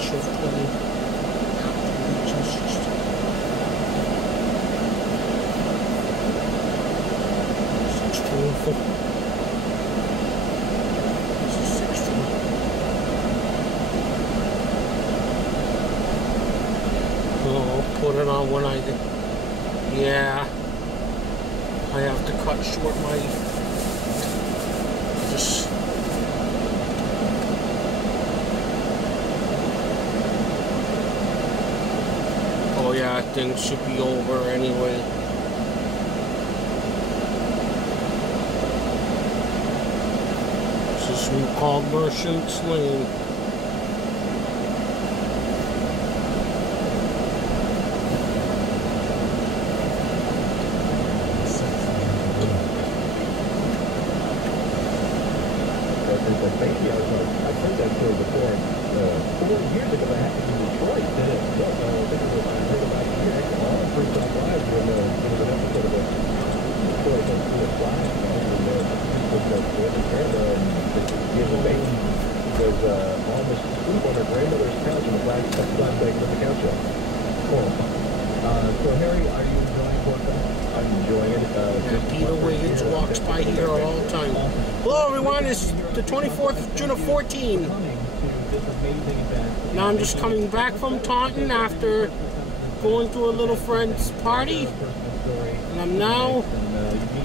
finish of 20. Put it on when I did. Yeah, I have to cut short my just. Oh yeah, things should be over anyway. This is called Merchant's Lane. So Harry, are you enjoying PorcFest? I'm enjoying it. Peter Wiggins walks by here all the time. Hello everyone, it's the 24th of June of 14. Now I'm just coming back from Taunton after going to a little friend's party. And I'm now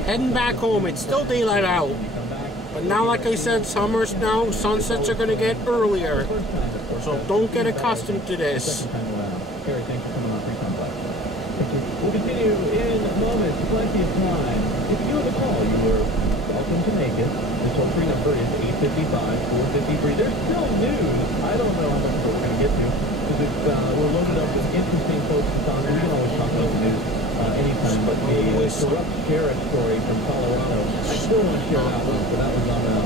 heading back home. It's still daylight out. But now, like I said, summer's now, sunsets are going to get earlier. So don't get accustomed to this. Harry, thanks for coming on Pre-Con Black. We'll continue in moments, plenty of time. If you have a call, you are welcome to make it. The toll-free number is 855-453. There's still news. I don't know how much we're going to get to, because we're loaded up with interesting folks in town. We can always talk about the news anytime, but the corrupt sheriff story from Colorado, I still want to share that one, so that was on that.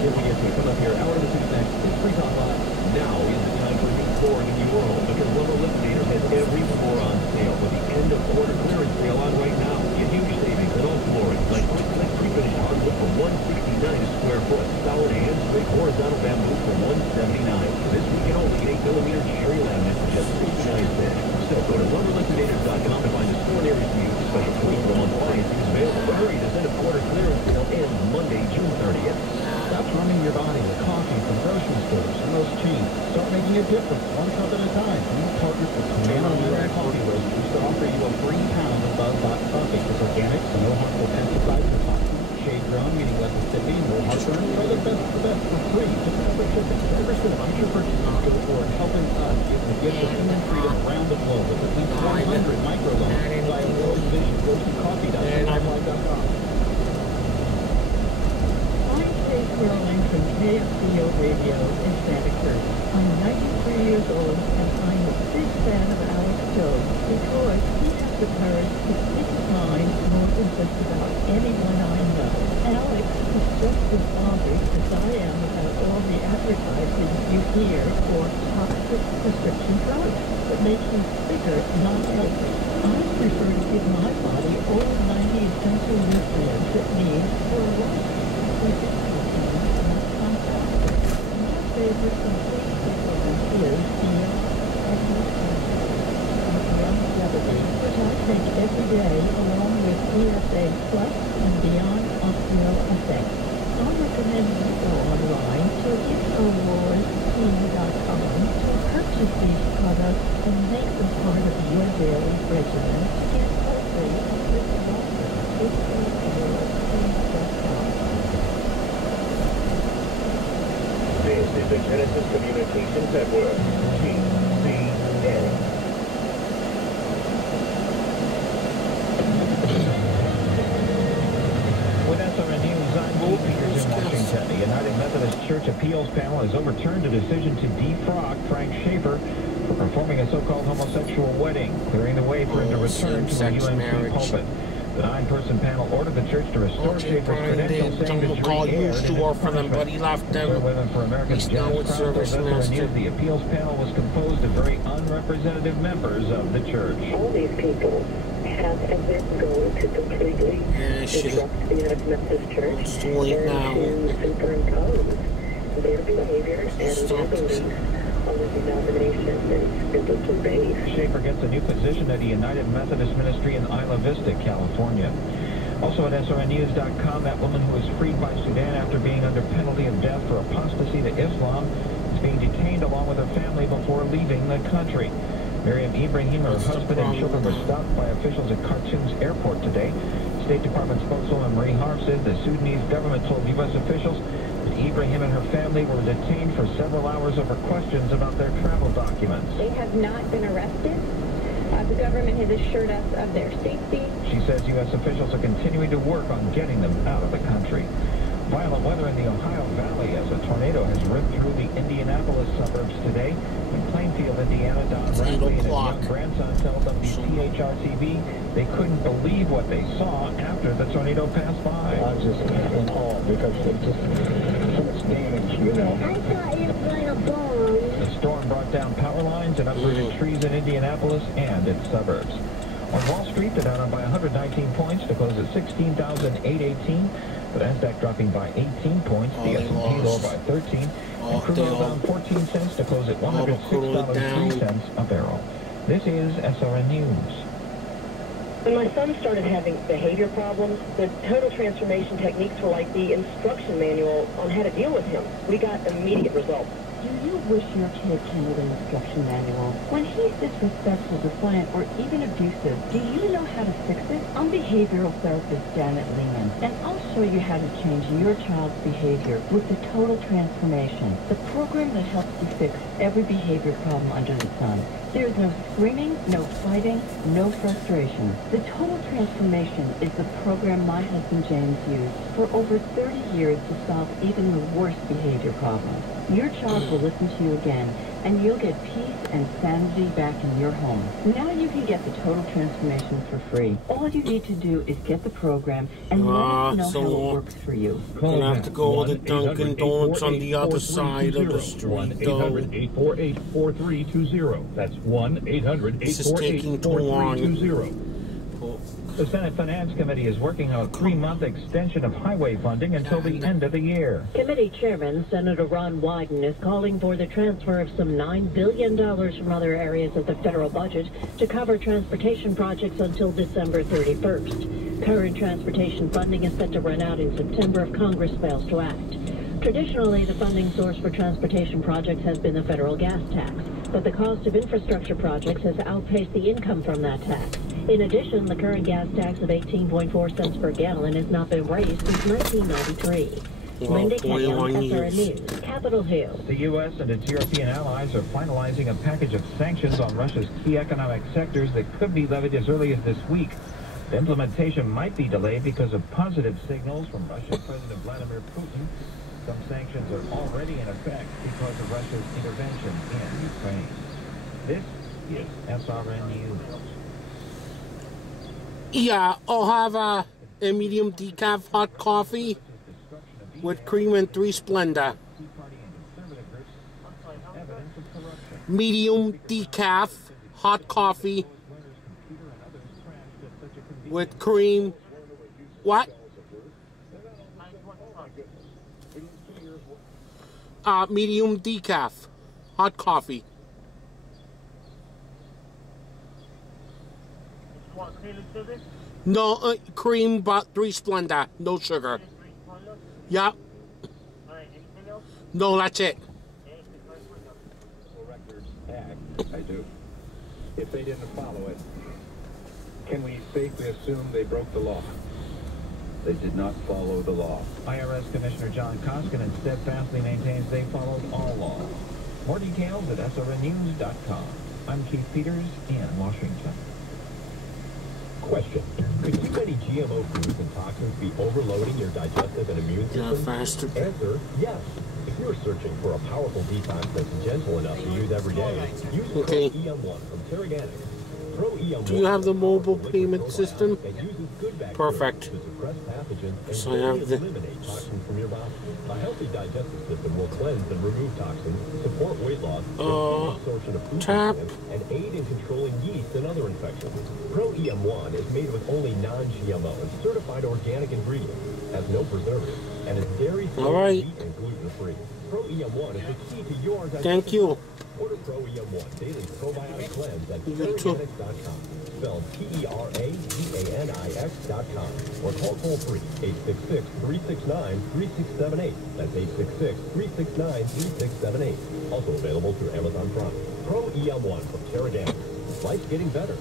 Here we get to it. Come up here. Hour to 6 next. It's Pre-Con Live. Now is the time for new flooring in your home, because Lumber Liquidators has every floor on sale with the end of quarter clearance sale on right now. Get huge savings on all flooring, like pre-finished hardwood for $169 a square foot, solid and straight horizontal bamboo for $179. This weekend only, 8mm cherry laminate for just 69 cents. So go to lumberliquidators.com to find the store nearest you. Special 24-month financing is available. Hurry, this end of quarter clearance sale ends Monday, June 30th. Stop drumming your body with coffee from grocery stores and those chains. Start making a difference, one cup at a time. We partnered with Toronto Coffee Roasters to offer you a free pound of Buzz Coffee. It's organic, so no harmful pesticides or toxins. Shade grown, meaning less acidity, no heartburn. Try the best for free. Just a couple of chickens. Every spin of future purchases go toward helping us give the gift of human freedom around the globe with at least 100 microloans via World Vision. Go to coffee.com. Caroline from KFCO Radio in Santa Cruz. I'm 93 years old and I'm a big fan of Alex Jones because he has the courage to speak his mind more than just about anyone I know. Alex is just as bothered as I am about all the advertising you hear for toxic prescription drugs that make you bigger, not healthy. I prefer to give my body all 90 essential nutrients it needs for life. Favorite complete supplement is longevity, which I take every day along with ESA Plus and Beyond Osteo Effect. I recommend you go online to InfoWarsTeam.com to purchase these products and make them part of your daily regimen. Get healthy with longer. InfoWarsTeam.com. This is the Genesis Communications Network, GCN. With SRN News, I'm Peters in Washington. The United Methodist Church Appeals Panel has overturned a decision to defrock Frank Schaefer for performing a so-called homosexual wedding, clearing the way for him to return to the UNC pulpit. The 9-person panel ordered the church to restore Schaefer's credentials, saying the jury erred in its punishment. Women for America's John Service Master. The appeals panel was composed of very unrepresentative members of the church. All these people have and then go to completely disrupt the United Methodist Church and to superimpose their behavior and their beliefs on the denomination is biblically based. Schaefer gets a new position at the United Methodist Ministry in Isla Vista, California. Also at SRNnews.com, that woman who was freed by Sudan after being under penalty of death for apostasy to Islam is being detained along with her family before leaving the country. Miriam Ibrahim, her husband and children were stopped by officials at Khartoum's airport today. State Department spokeswoman Marie Harf said the Sudanese government told U.S. officials that Ibrahim and her family were detained for several hours over questions about their travel documents. They have not been arrested. The government has assured us of their safety. She says U.S. officials are continuing to work on getting them out of the country. Violent weather in the Ohio Valley as a tornado has ripped through the Indianapolis suburbs today. In Plainfield, Indiana, Don Bradley and his young grandson tell WPHR-TV they couldn't believe what they saw after the tornado passed by. I was just in awe because it's just so much damage, you know. I thought you were going to bomb. The storm brought down power lines and uprooted trees in Indianapolis and its suburbs. On Wall Street, they're down by 119 points to close at 16,818. The Nasdaq dropping by 18 points, the S&P lower by 13, and crude oil down 14 cents to close at $106.03 a barrel. This is SRN News. When my son started having behavior problems, the total transformation techniques were like the instruction manual on how to deal with him. We got immediate results. Do you wish your kid came with an instruction manual? When he's disrespectful, defiant, or even abusive, do you know how to fix it? I'm behavioral therapist Janet Lehman, and I'll show you how to change your child's behavior with the Total Transformation, the program that helps you fix every behavior problem under the sun. There's no screaming, no fighting, no frustration. The Total Transformation is the program my husband James used for over 30 years to solve even the worst behavior problems. Your child will listen to you again, and you'll get peace and sanity back in your home. Now you can get the Total Transformation for free. All you need to do is get the program and let us know how it works for you. I'm gonna have to go to Dunkin' Donuts on the other side of the street, though. 1-800-848-4320. That's 1-800-848-4320. The Senate Finance Committee is working on a 3-month extension of highway funding until the end of the year. Committee Chairman Senator Ron Wyden is calling for the transfer of some $9 billion from other areas of the federal budget to cover transportation projects until December 31st. Current transportation funding is set to run out in September if Congress fails to act. Traditionally, the funding source for transportation projects has been the federal gas tax, but the cost of infrastructure projects has outpaced the income from that tax. In addition, the current gas tax of 18.4 cents per gallon has not been raised since 1993. Linda Kenyon, SRN News, Capitol Hill. The U.S. and its European allies are finalizing a package of sanctions on Russia's key economic sectors that could be levied as early as this week. The implementation might be delayed because of positive signals from Russian President Vladimir Putin. Some sanctions are already in effect because of Russia's intervention in Ukraine. This is SRN News. Yeah, I'll have a medium decaf hot coffee with cream and 3 Splenda. Medium decaf hot coffee with cream. What? Medium decaf hot coffee. No, cream, but 3 Splenda, no sugar. Yeah. No, that's it. I do. If they didn't follow it, can we safely assume they broke the law? They did not follow the law. IRS Commissioner John Koskinen steadfastly maintains they followed all laws. More details at srnnews.com. I'm Keith Peters in Washington. Question. Could too many GMO foods and toxins be overloading your digestive and immune system? Faster. Answer, yes. If you're searching for a powerful detox that's gentle enough to use every day, use Pro-EM1 from Terraganics. Pro-EM1 Do you have the mobile payment system? Perfect. So I have the... from your body. A healthy digestive system will cleanse and remove toxins, support weight loss, absorption of food tap, and aid in controlling yeast and other infections. Pro-EM1 is made with only non-GMO and certified organic ingredients, has no preservatives, and is dairy-free, wheat, and gluten-free. Pro EM1 is the key to your digestion. Thank you. Order Pro EM1 Daily Probiotic Cleanse at You too. Teraganix.com. Spelled Teraganix.com. Or call toll-free 866-369-3678. That's 866-369-3678. Also available through Amazon Prime. Pro EM1 from Teraganix. Life's getting better.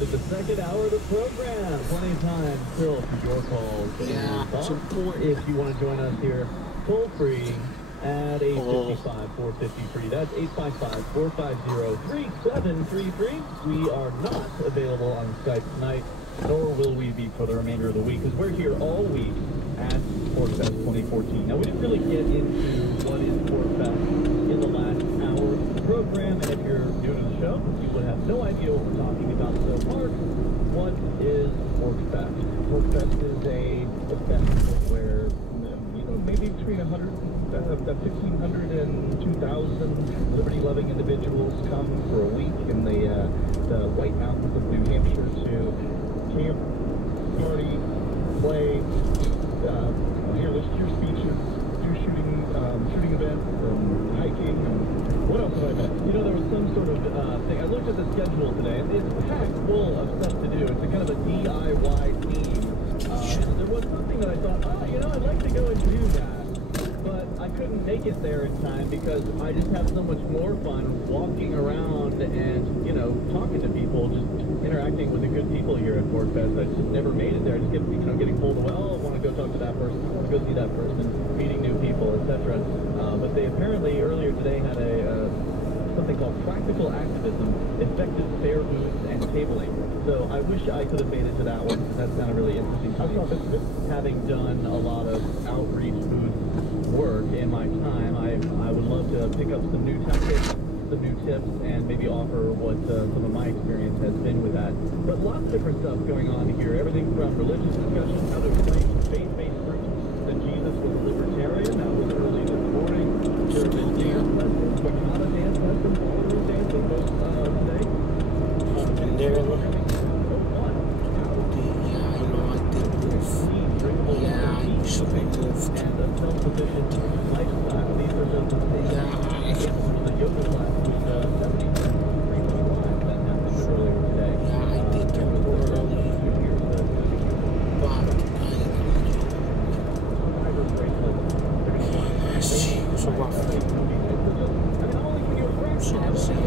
The second hour of the program. Plenty of time still for your calls. Yeah, it's important. If you want to join us here, toll free at 855-450-FREE. That's 855-450-3733. We are not available on Skype tonight, nor will we be for the remainder of the week, because we're here all week at PorcFest 2014. Now, we didn't really get into what is PorcFest in the last hour of the program, and if you're new to the show, you would have no idea what we're talking about. So, Mark, what is PorcFest? PorcFest is a festival where, maybe between 1,500 and 2,000 liberty-loving individuals come for a week in the White Mountains of New Hampshire to camp, party, play, hear speeches, do shooting events, and hiking, and what else have I missed? There was some sort of thing. I looked at the schedule today, and it's packed full of stuff to do. It's a kind of a DIY theme. There was something that I thought, I'd like to go and do that. But I couldn't make it there in time because I just have so much more fun walking around and, talking to people, just interacting with the good people here at PorcFest. I just never made it there. I just get, getting pulled away. Oh, I want to go talk to that person. I want to go see that person, meeting new people, etc. But they apparently earlier today had something called practical activism, effective fair booths and tabling. So I wish I could have made it to that one because that sounded really interesting to me. Having done a lot of outreach booth work in my time, I would love to pick up some new tactics, some new tips, and maybe offer what some of my experience has been with that. But lots of different stuff going on here. Everything from religious discussion, how to explain to faith-based groups that Jesus was a libertarian. That was early this morning. There have been dance lessons, Wakanda dance lessons, ballroom dancing, both today. And there, I did move. Yeah, I usually moved. And a self-sufficient lifestyle. These are just the things. Yeah, The yoga class was 70% live. That happened earlier today. Yeah, I did get early. But it's a rough. So I was saying,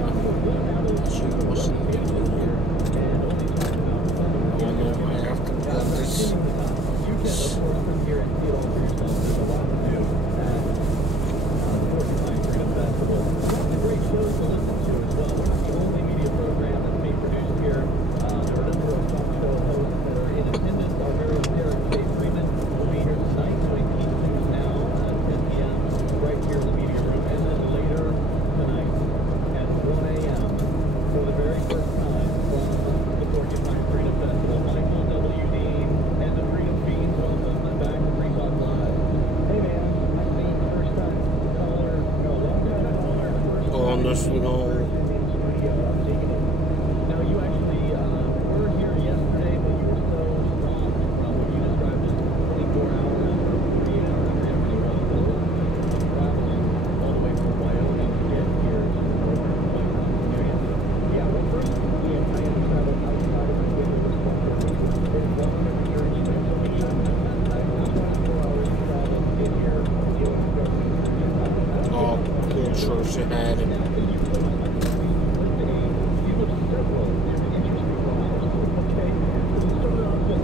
she wasn't here. I know I have to do this. You can, of course, come here and see it all for yourself. There's a lot to do at Porcupine Freedom Festival. Lots of great shows to listen to as well. We're not the only media program that's being produced here. There are a number of talk show hosts that are in attendance. Our very own Derek J. Freeman will be here tonight doing Keep News Now at 10 p.m. right here in the media room. And then later tonight at 1 a.m. for the very first time from the Porcupine Freedom Festival, Michael W. Dean and the Freedom Fiends. Welcome back to Free Talk Live. Hey man, I think first time caller, long time caller, first time. Oh, no. Now you actually were here yesterday, but you were so swamped from what you described as 24-hour, 3-hour traveling all the way from Wyoming to get here to the northern White Mountain area. Yeah, well, first, I had traveled outside of my daily responsibilities. There's one every year in New Hampshire. I have 24 hours to travel to get here, dealing with government. Oh, cool church you had. Several different interesting roles. Okay, so we started off with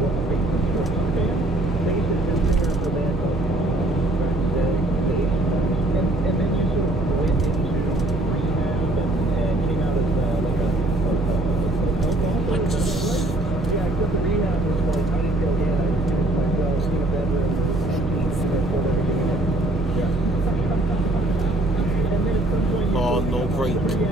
what basis for a band. Basis is there for a band called bass. And then you sort of went into rehab and came out as like a yeah, except the rehab was like, I didn't go in, I just finished myself in a bedroom and yeah. And then at some point break.